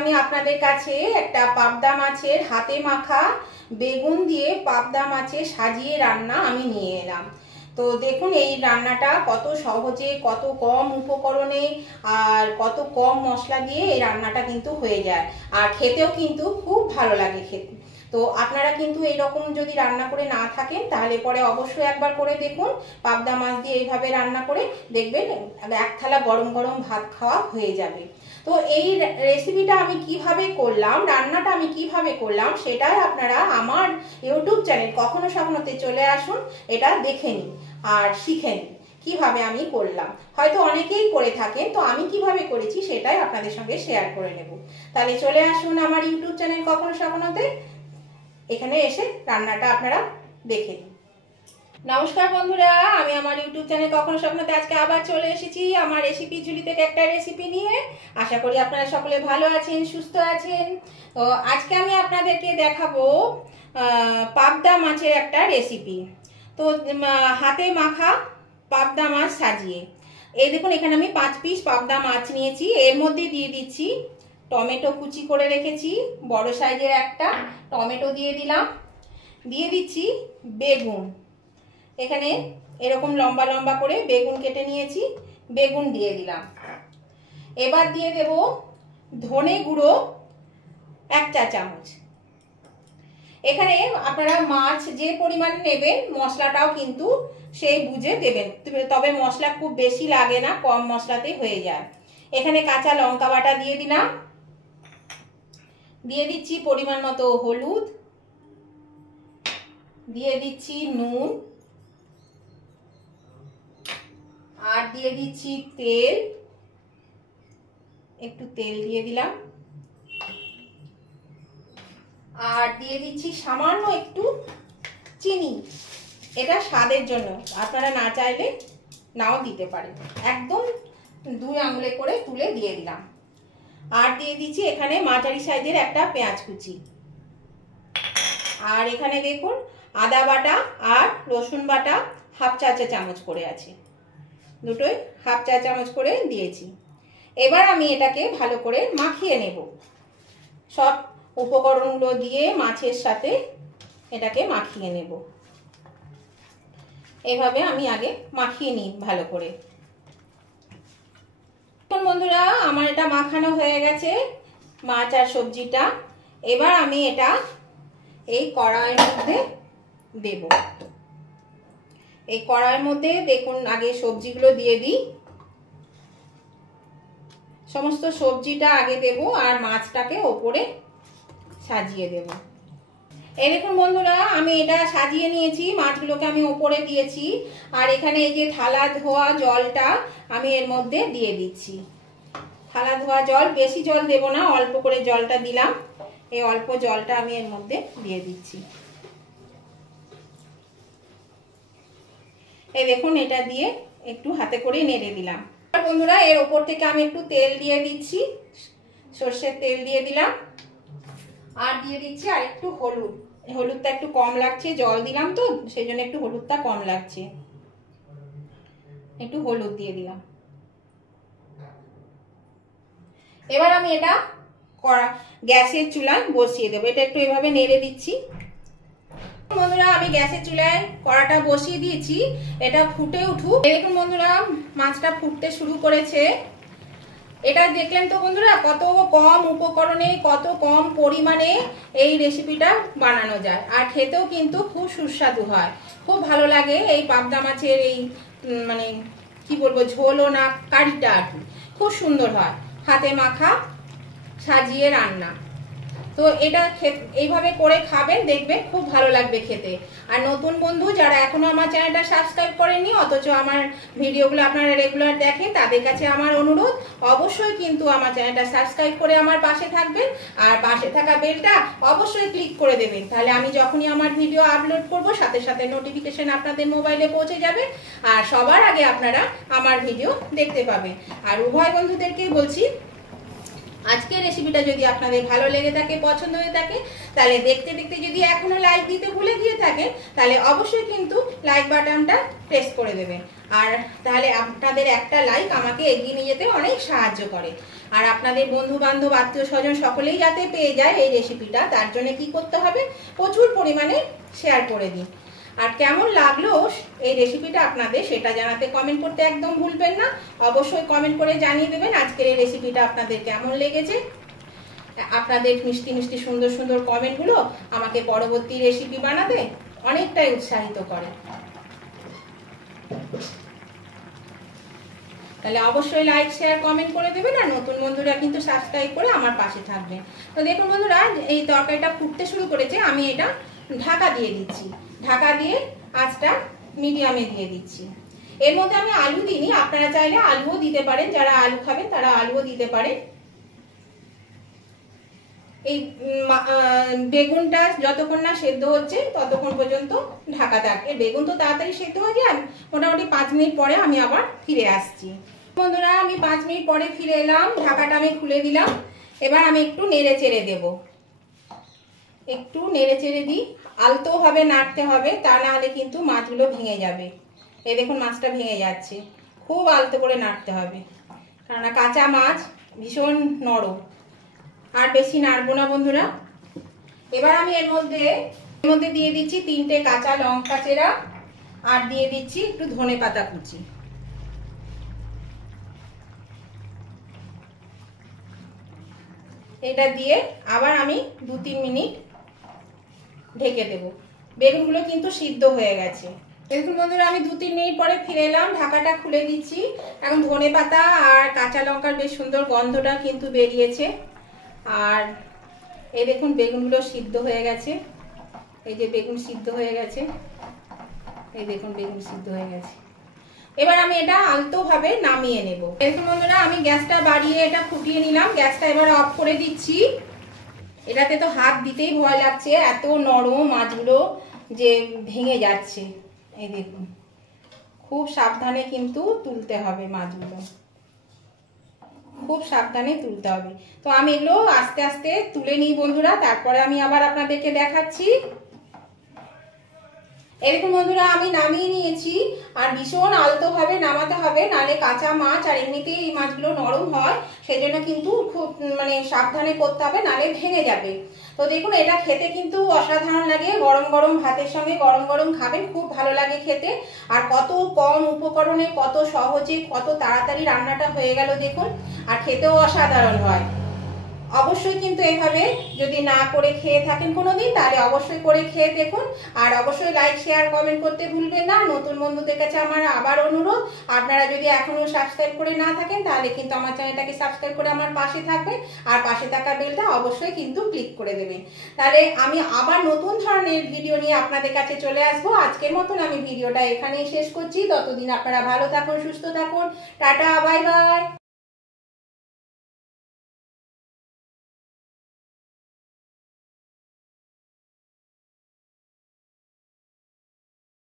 আমি আপনাদের কাছে একটা পাবদা মাছের হাতে মাখা বেগুন দিয়ে পাবদা মাছের সাজিয়ে রান্না আমি নিয়ে এলাম। তো দেখুন এই রান্নাটা কত সহজে, কত কম উপকরণে আর কত কম মশলা দিয়ে এই রান্নাটা কিন্তু হয়ে যায়, আর খেতেও কিন্তু খুব ভালো লাগে খেতে। তো আপনারা কিন্তু এইরকম যদি রান্না করে না থাকেন তাহলে পরে অবশ্যই একবার করে দেখুন। পাবদা মাছ দিয়ে এইভাবে রান্না করে দেখবেন এক থালা গরম গরম ভাত খাওয়া হয়ে যাবে। তো এই রেসিপিটা আমি কিভাবে করলাম, রান্নাটা আমি কিভাবে করলাম, সেটাই আপনারা আমার ইউটিউব চ্যানেল কখনো স্বপ্নতে চলে আসুন, এটা দেখে নিন আর শিখে নিন কিভাবে আমি করলাম। হয়তো অনেকেই করে থাকেন, তো আমি কিভাবে করেছি সেটাই আপনাদের সঙ্গে শেয়ার করে নেব। তাহলে চলে আসুন আমার ইউটিউব চ্যানেল কখনো স্বপ্নতে, এখানে এসে রান্নাটা আপনারা দেখে নিন। নমস্কার বন্ধুরা, আমি আমার ইউটিউব চ্যানেল কখনো স্বপ্নতে আজকে আবার চলে এসেছি আমার রেসিপি ঝুলি থেকে একটা রেসিপি নিয়ে। আশা করি আপনারা সকলে ভালো আছেন, সুস্থ আছেন। তো আজকে আমি আপনাদেরকে দেখাবো পাবদা মাছের একটা রেসিপি। তো হাতে মাখা পাবদা মাছ সাজিয়ে, এই দেখুন এখানে আমি 5 পিস পাবদা মাছ নিয়েছি। এর মধ্যে দিয়ে দিচ্ছি টমেটো কুচি করে রেখেছি, বড় সাইজের একটা টমেটো দিয়ে দিলাম। দিয়ে দিচ্ছি বেগুন, এখানে এরকম লম্বা লম্বা করে বেগুন কেটে নিয়েছি, বেগুন দিয়ে দিলাম। এবার দিয়ে দেব ধনে গুঁড়ো 1 চা চামচ। এখানে আপনারা মাছ যে পরিমাণে নেবেন মশলাটাও কিন্তু সেই বুঝে দেবেন, তবে মশলা খুব বেশি লাগে না, কম মশলাতে হয়ে যায়। এখানে কাঁচা লঙ্কা বাটা দিয়ে দিলাম, দিয়ে দিচ্ছি পরিমাণ মতো হলুদ, দিয়ে দিচ্ছি নুন, আর দিয়ে দিচ্ছি তেল, একটু তেল দিয়ে দিলাম, আর দিয়ে দিচ্ছি সামান্য একটু চিনি, এটা স্বাদের জন্য, আপনারা না চাইলে নাও দিতে পারেন। একদম 2 আঙুলে করে তুলে দিয়ে দিলাম। আর দিয়ে দিচ্ছি এখানে মাঝারি সাইজের একটা পেঁয়াজ কুচি, আর এখানে দেখুন আদা বাটা আর রসুন বাটা 1/2 চা চামচ করে আছে, দুটোই 1/2 চা চামচ করে দিয়েছি। এবার আমি এটাকে ভালো করে মাখিয়ে নেব, সব উপকরণগুলো দিয়ে মাছের সাথে এটাকে মাখিয়ে নেব। এভাবে আমি আগে মাখিয়ে নিই ভালো করে। বন্ধুরা আমার এটা মাখানো হয়ে গেছে মাছ আর সবজিটা। এবার আমি এটা এই কড়াইয়ের মধ্যে দেব। এই কড়াইয়ের মধ্যে দেখুন আগে সবজিগুলো দিয়ে দিই, সমস্ত সবজিটা আগে দেব আর মাছটাকে ওপরে সাজিয়ে দেব। এই দেখুন বন্ধুরা আমি এটা সাজিয়ে নিয়েছি, মাছগুলোকে আমি ওপরে দিয়েছি, আর এখানে এই যে থালা ধোয়া জলটা আমি এর মধ্যে দিয়ে দিচ্ছি। থালা ধোয়া জল, বেশি জল দেব না, অল্প করে জলটা দিলাম। এই অল্প জলটা আমি এর মধ্যে দিয়ে দিচ্ছি। এই দেখুন এটা দিয়ে একটু হাতে করে নেড়ে দিলাম। বন্ধুরা এর ওপর থেকে আমি একটু তেল দিয়ে দিচ্ছি, সর্ষের তেল দিয়ে দিলাম, আর দিয়ে দিচ্ছি আর একটু হলুদ। হলুদটা একটু কম লাগছে, জল দিলাম তো সেই জন্য একটু হলুদটা কম লাগছে, একটু হলুদ দিয়ে দিলাম। এবার আমি এটা গ্যাসের চুলায় বসিয়ে দেবো। এটা একটু এভাবে নেড়ে দিচ্ছি। বন্ধুরা আমি গ্যাসের চুলায় কড়াটা বসিয়ে দিয়েছি, এটা ফুটে উঠুক। দেখুন বন্ধুরা মাছটা ফুটতে শুরু করেছে। এটা দেখলেন তো বন্ধুরা কত কম উপকরণে কত কম পরিমাণে এই রেসিপিটা বানানো যায়, আর খেতেও কিন্তু খুব সুস্বাদু হয়, খুব ভালো লাগে। এই পাবদা মাছের এই মানে কি বলবো ঝোলও না কারিটা আর কি খুব সুন্দর হয়, হাতে মাখা সাজিয়ে রান্না। তো এটা এইভাবে করে খাবেন, দেখবেন খুব ভালো লাগবে খেতে। আর নতুন বন্ধু যারা এখনো আমার চ্যানেলটা সাবস্ক্রাইব করেননি অথচ আমার ভিডিওগুলো আপনারা রেগুলার দেখেন, তাদের কাছে আমার অনুরোধ অবশ্যই কিন্তু আমার চ্যানেলটা সাবস্ক্রাইব করে আমার পাশে থাকবেন, আর পাশে থাকা বেলটা অবশ্যই ক্লিক করে দেবেন, তাহলে আমি যখনই আমার ভিডিও আপলোড করব সাথে সাথে নোটিফিকেশন আপনাদের মোবাইলে পৌঁছে যাবে, আর সবার আগে আপনারা আমার ভিডিও দেখতে পাবেন। আর উভয় বন্ধুদেরকে বলছি আজকের রেসিপিটা যদি আপনাদের ভালো লেগে থাকে, পছন্দ হয়ে থাকে, তাহলে দেখতে দেখতে যদি এখনো লাইক দিতে ভুলে গিয়ে থাকে, তাহলে অবশ্যই কিন্তু লাইক বাটনটা প্রেস করে দেবেন। আর তাহলে আপনাদের একটা লাইক আমাকে এগিয়ে নিয়ে যেতে অনেক সাহায্য করে। আর আপনাদের বন্ধু বান্ধব, আত্মীয় স্বজন সকলেই যাতে পেয়ে যায় এই রেসিপিটা, তার জন্য কি করতে হবে, প্রচুর পরিমাণে শেয়ার করে দিন। আর কেমন লাগলো এই রেসিপিটা আপনাদের, সেটা জানাতে কমেন্ট করতে একদম ভুলবেন না। অবশ্যই কমেন্ট করে জানিয়ে দেবেন আজকের এই রেসিপিটা আপনাদের কেমন লেগেছে। আপনাদের মিষ্টি মিষ্টি সুন্দর সুন্দর কমেন্টগুলো আমাকে পরবর্তী রেসিপি বানাতে অনেকটাই উৎসাহিত করে। তাহলে অবশ্যই লাইক শেয়ার কমেন্ট করে দেবেন। আর নতুন বন্ধুরা কিন্তু সাবস্ক্রাইব করে আমার পাশে থাকবেন। তো দেখুন বন্ধুরা, এই তরকারিটা ফুটতে শুরু করেছে, আমি এটা ঢাকা দিয়ে দিচ্ছি। ঢাকা দিয়ে আঁচটা মিডিয়ামে দিয়ে দিচ্ছি। এর মধ্যে আমি আলু দিইনি, আপনারা চাইলে আলুও দিতে পারেন, যারা আলু খাবেন তারা আলুও দিতে পারেন। এই বেগুনটা যতক্ষণ না সেদ্ধ হচ্ছে ততক্ষণ পর্যন্ত ঢাকা থাকে। বেগুন তো তাড়াতাড়ি সেদ্ধ হয়ে যায়। মোটামুটি 5 মিনিট পরে আমি আবার ফিরে আসছি। বন্ধুরা, আমি 5 মিনিট পরে ফিরে এলাম, ঢাকাটা আমি খুলে দিলাম। এবার আমি একটু নেড়ে চেড়ে দেবো। একটু নেড়ে চেড়ে দিই, আলতো ভাবে নাড়তে হবে, তা না হলে কিন্তু মাছগুলো ভেঙে যাবে। এই দেখুন মাছটা ভেঙে যাচ্ছে, খুব আলতো করে নাড়তে হবে, কারণ কাঁচা মাছ ভীষণ নরম। আর বেশি নাড়বো না বন্ধুরা। এবার আমি এর মধ্যে দিয়ে দিচ্ছি 3টে কাঁচা লঙ্কা চেরা, আর দিয়ে দিচ্ছি একটু ধনেপাতা কুচি। এটা দিয়ে আবার আমি 2-3 মিনিট ঢেকে দেব। বেগুনগুলো কিন্তু সিদ্ধ হয়ে গেছে। দেখুন বন্ধুরা, আমি 2-3 মিনিট পরে ফিরে এলাম, ঢাকাটা খুলে দিচ্ছি। এখন ধনেপাতা আর কাঁচা লঙ্কার বেশ সুন্দর গন্ধটা কিন্তু বেরিয়েছে। আর এই দেখুন বেগুনগুলো সিদ্ধ হয়ে গেছে। এই যে বেগুন সিদ্ধ হয়ে গেছে, এই দেখুন বেগুন সিদ্ধ হয়ে গেছে। এবার আমি এটা আলতোভাবে নামিয়ে নেব। দেখুন বন্ধুরা, আমি গ্যাসটা বাড়িয়ে এটা ফুটিয়ে নিলাম। গ্যাসটা এবার অফ করে দিচ্ছি। এটাতে তো হাত দিতেই ভয় লাগছে, এত নরম মাছগুলো যে ভেঙে যাচ্ছে। এই দেখুন, খুব সাবধানে কিন্তু তুলতে হবে মাছগুলো, খুব সাবধানে তুলতে হবে। তো আমি এগুলো আস্তে আস্তে তুলে নিই বন্ধুরা, তারপরে আমি আবার আপনাদেরকে দেখাচ্ছি। এরকম বন্ধুরা আমি নামিয়ে নিয়েছি। আর ভীষণ আলতোভাবে নামাতে হবে, নালে কাঁচা মাছ আর এমনিতেই এই মাছগুলো নরম হয়, সেজন্য কিন্তু খুব সাবধানে করতে হবে, নালে ভেঙে যাবে। তো দেখুন এটা খেতে কিন্তু অসাধারণ লাগে। গরম গরম ভাতের সঙ্গে গরম গরম খাবেন, খুব ভালো লাগে খেতে। আর কত কম উপকরণে কত সহজে কত তাড়াতাড়ি রান্নাটা হয়ে গেল দেখুন। আর খেতেও অসাধারণ হয়। অবশ্যই কিন্তু এভাবে যদি না করে খেয়ে থাকেন কোনোদিন, তাহলে অবশ্যই করে খেয়ে দেখুন। আর অবশ্যই লাইক শেয়ার কমেন্ট করতে ভুলবেন না। নতুন বন্ধুদের কাছে আমার আবার অনুরোধ, আপনারা যদি এখনো সাবস্ক্রাইব করে না থাকেন, তাহলে কিন্তু আমার চ্যানেলটাকে সাবস্ক্রাইব করে আমার পাশে থাকবেন। আর পাশে থাকা বেলটা অবশ্যই কিন্তু ক্লিক করে দেবেন। তাহলে আমি আবার নতুন ধরনের ভিডিও নিয়ে আপনাদের কাছে চলে আসবো। আজকের মতন আমি ভিডিওটা এখানেই শেষ করছি। ততদিন আপনারা ভালো থাকুন, সুস্থ থাকুন। Tata, bye bye.